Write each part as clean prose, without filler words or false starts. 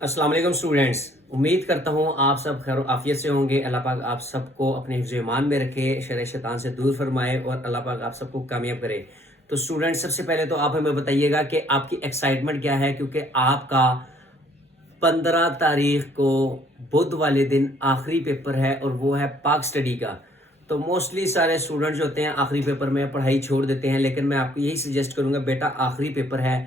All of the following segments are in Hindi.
अस्सलाम वालेकुम स्टूडेंट्स। उम्मीद करता हूँ आप सब खैर आफियत से होंगे। अल्लाह पाक आप सबको अपने हिफ्ज़ ईमान में रखे, शर शैतान से दूर फरमाए और अल्लाह पाक आप सबको कामयाब करे। तो स्टूडेंट्स, सबसे पहले तो आप हमें बताइएगा कि आपकी एक्साइटमेंट क्या है, क्योंकि आपका 15 तारीख को बुध वाले दिन आखिरी पेपर है और वो है पाक स्टडी का। तो मोस्टली सारे स्टूडेंट्स जो होते हैं आखिरी पेपर में पढ़ाई छोड़ देते हैं, लेकिन मैं आपको यही सजेस्ट करूंगा, बेटा आखिरी पेपर है,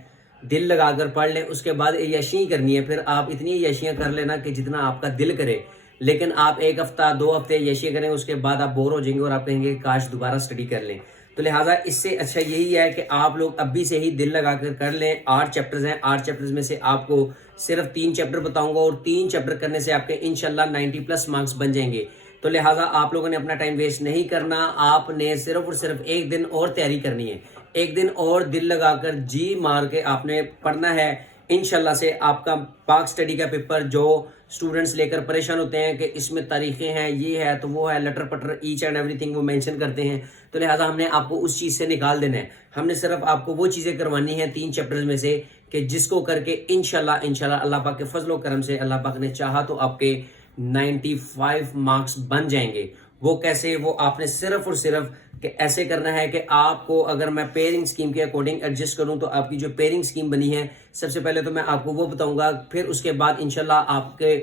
दिल लगाकर पढ़ लें। उसके बाद यशियाँ करनी है, फिर आप इतनी यशियाँ कर लेना कि जितना आपका दिल करे। लेकिन आप एक हफ्ता 2 हफ्ते यशियाँ करें, उसके बाद आप बोर हो जाएंगे और आप कहेंगे काश दोबारा स्टडी कर लें। तो लिहाजा इससे अच्छा यही है कि आप लोग अभी से ही दिल लगाकर कर लें। 8 चैप्टर्स हैं, 8 चैप्टर्स में से आपको सिर्फ 3 चैप्टर बताऊंगा और 3 चैप्टर करने से आपके इंशाल्लाह 90+ मार्क्स बन जाएंगे। तो लिहाजा आप लोगों ने अपना टाइम वेस्ट नहीं करना, आपने सिर्फ और सिर्फ एक दिन और तैयारी करनी है। एक दिन और दिल लगाकर जी मार के आपने पढ़ना है। इंशाल्लाह से आपका पाक स्टडी का पेपर, जो स्टूडेंट्स लेकर परेशान होते हैं कि इसमें तारीखें हैं, ये है तो वो है, लटर पटर ईच एंड एवरीथिंग वो मेंशन करते हैं, तो लिहाजा हमने आपको उस चीज़ से निकाल देना है। हमने सिर्फ आपको वो चीज़ें करवानी है 3 चैप्टर्स में से कि जिसको करके इंशाल्लाह इंशाल्लाह अल्लाह पाक के फजलो करम से अल्लाह पाक ने चाहा तो आपके 95 मार्क्स बन जाएंगे। वो कैसे, वो आपने सिर्फ और सिर्फ कि ऐसे करना है कि आपको, अगर मैं पेयरिंग स्कीम के अकॉर्डिंग एडजस्ट करूं तो आपकी जो पेयरिंग स्कीम बनी है, सबसे पहले तो मैं आपको वो बताऊंगा, फिर उसके बाद इंशाल्लाह आपके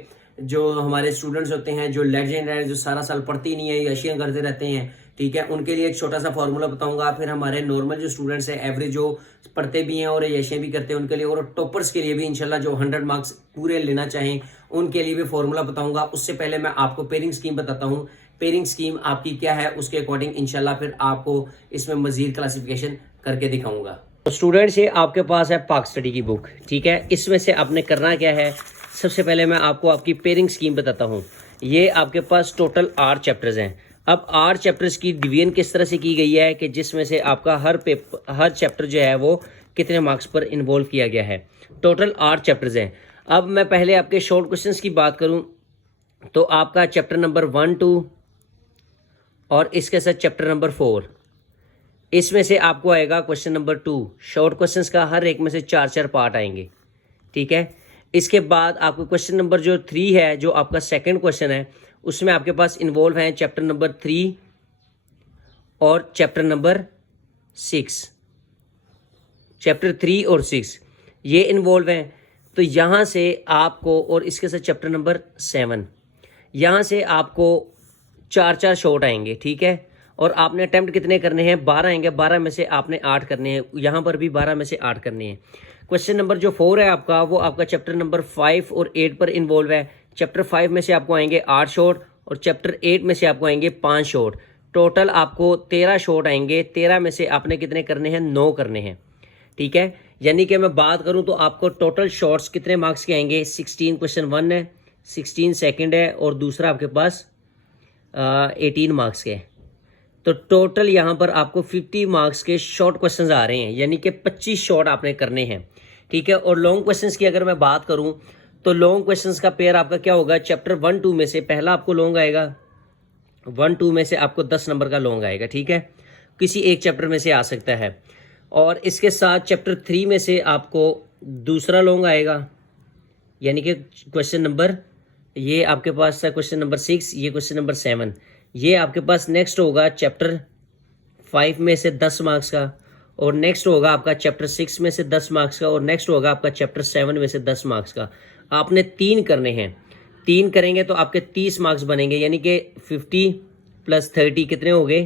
जो हमारे स्टूडेंट्स होते हैं, जो लेजेंड है, जो सारा साल पढ़ते ही नहीं है, यशियाँ करते रहते हैं, ठीक है, उनके लिए एक छोटा सा फॉर्मूला बताऊंगा। फिर हमारे नॉर्मल जो स्टूडेंट्स हैं, एवरेज जो पढ़ते भी हैं और यशियाँ भी करते हैं, उनके लिए, और टॉपर्स के लिए भी इंशाल्लाह जो 100 मार्क्स पूरे लेना चाहें उनके लिए भी फॉर्मूला बताऊंगा। उससे पहले मैं आपको पेयरिंग स्कीम बताता हूँ। पेयरिंग स्कीम आपकी क्या है, उसके अकॉर्डिंग इंशाल्लाह फिर आपको इसमें मजीद क्लासिफिकेशन करके दिखाऊंगा। तो स्टूडेंट्स, ये आपके पास है पाक स्टडी की बुक, ठीक है। इसमें से आपने करना क्या है, सबसे पहले मैं आपको आपकी पेयरिंग स्कीम बताता हूँ। ये आपके पास टोटल 8 चैप्टर्स हैं। अब 8 चैप्टर्स की डिवीजन किस तरह से की गई है कि जिसमें से आपका हर चैप्टर जो है वो कितने मार्क्स पर इन्वॉल्व किया गया है। टोटल 8 चैप्टर्स हैं। अब मैं पहले आपके शॉर्ट क्वेश्चंस की बात करूं तो आपका चैप्टर नंबर 1, 2 और इसके साथ चैप्टर नंबर 4, इसमें से आपको आएगा क्वेश्चन नंबर 2। शॉर्ट क्वेश्चंस का हर एक में से 4-4 पार्ट आएंगे, ठीक है। इसके बाद आपको क्वेश्चन नंबर जो 3 है, जो आपका सेकंड क्वेश्चन है, उसमें आपके पास इन्वॉल्व हैं चैप्टर नंबर 3 और चैप्टर नंबर 6। चैप्टर 3 और 6 ये इन्वॉल्व हैं। तो यहाँ से आपको, और इसके साथ चैप्टर नंबर 7, यहाँ से आपको 4-4 शॉर्ट आएंगे, ठीक है। और आपने अटैम्प्ट कितने करने हैं, 12 आएंगे। 12 में से आपने 8 करने हैं, यहाँ पर भी 12 में से 8 करने हैं। क्वेश्चन नंबर जो 4 है आपका, वो आपका चैप्टर नंबर 5 और 8 पर इन्वॉल्व है। चैप्टर 5 में से आपको आएंगे 8 शॉर्ट और चैप्टर 8 में से आपको आएंगे 5 शॉर्ट। टोटल आपको 13 शॉर्ट आएंगे। 13 में से आपने कितने करने हैं, 9 करने हैं, ठीक है। यानी कि मैं बात करूं तो आपको टोटल शॉर्ट्स कितने मार्क्स के आएंगे, 16 क्वेश्चन 1 है, 16 सेकंड है और दूसरा आपके पास 18 मार्क्स के। तो टोटल यहाँ पर आपको 50 मार्क्स के शॉर्ट क्वेश्चंस आ रहे हैं, यानी कि 25 शॉर्ट आपने करने हैं, ठीक है। और लॉन्ग क्वेश्चंस की अगर मैं बात करूं तो लॉन्ग क्वेश्चंस का पेयर आपका क्या होगा, चैप्टर 1, 2 में से पहला आपको लॉन्ग आएगा। 1, 2 में से आपको 10 नंबर का लॉन्ग आएगा, ठीक है। किसी एक चैप्टर में से आ सकता है। और इसके साथ चैप्टर 3 में से आपको दूसरा लॉन्ग आएगा, यानी कि क्वेश्चन नंबर, ये आपके पास था क्वेश्चन नंबर 6, ये क्वेश्चन नंबर 7। ये आपके पास नेक्स्ट होगा चैप्टर 5 में से 10 मार्क्स का, और नेक्स्ट होगा आपका चैप्टर 6 में से 10 मार्क्स का, और नेक्स्ट होगा आपका चैप्टर 7 में से 10 मार्क्स का। आपने 3 करने हैं। 3 करेंगे तो आपके 30 मार्क्स बनेंगे, यानी कि 50 + 30 कितने हो गए,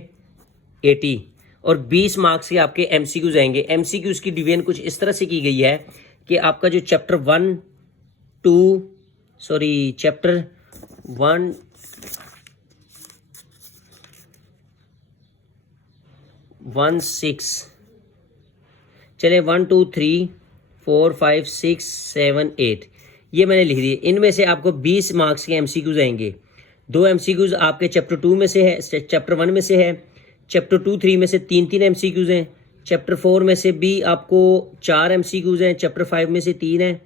80। और 20 मार्क्स के आपके एमसीक्यूज आएंगे। एमसीक्यूज की डिवीजन कुछ इस तरह से की गई है कि आपका जो चैप्टर 1, 6, चले 1, 2, 3, 4, 5, 6, 7, 8 ये मैंने लिख दिए। इनमें से आपको 20 मार्क्स के एमसीक्यूज आएंगे। 2 एमसीक्यूज आपके चैप्टर 2 में से है, चैप्टर 1 में से है। चैप्टर 2, 3 में से 3 एमसीक्यूज हैं। चैप्टर 4 में से भी आपको 4 एमसीक्यूज हैं। चैप्टर 5 में से 3 हैं।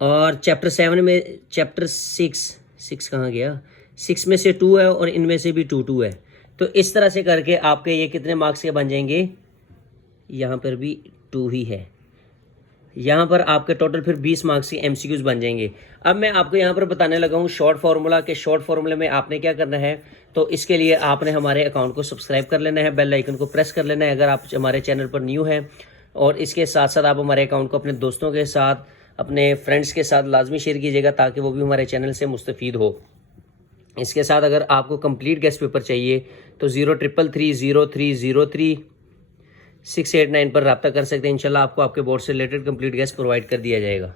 और चैप्टर 7 में, चैप्टर 6 कहाँ गया, 6 में से 2 है और इनमें से भी 2 है। तो इस तरह से करके आपके ये कितने मार्क्स के बन जाएंगे, यहाँ पर भी 2 ही है, यहाँ पर आपके टोटल फिर 20 मार्क्स की MCQs बन जाएंगे। अब मैं आपको यहाँ पर बताने लगा हूँ शॉर्ट फार्मूला के शॉर्ट फार्मूले में आपने क्या करना है। तो इसके लिए आपने हमारे अकाउंट को सब्सक्राइब कर लेना है, बेल आइकन को प्रेस कर लेना है अगर आप हमारे चैनल पर न्यू हैं, और इसके साथ साथ आप हमारे अकाउंट को अपने दोस्तों के साथ, अपने फ्रेंड्स के साथ लाजमी शेयर कीजिएगा ताकि वो भी हमारे चैनल से मुस्तफ़ीद हो। इसके साथ अगर आपको कंप्लीट गेस्ट पेपर चाहिए तो 03330303 689 पर रब्ता कर सकते हैं। इंशाल्लाह आपको आपके बोर्ड से रिलेटेड कंप्लीट गेस्ट प्रोवाइड कर दिया जाएगा।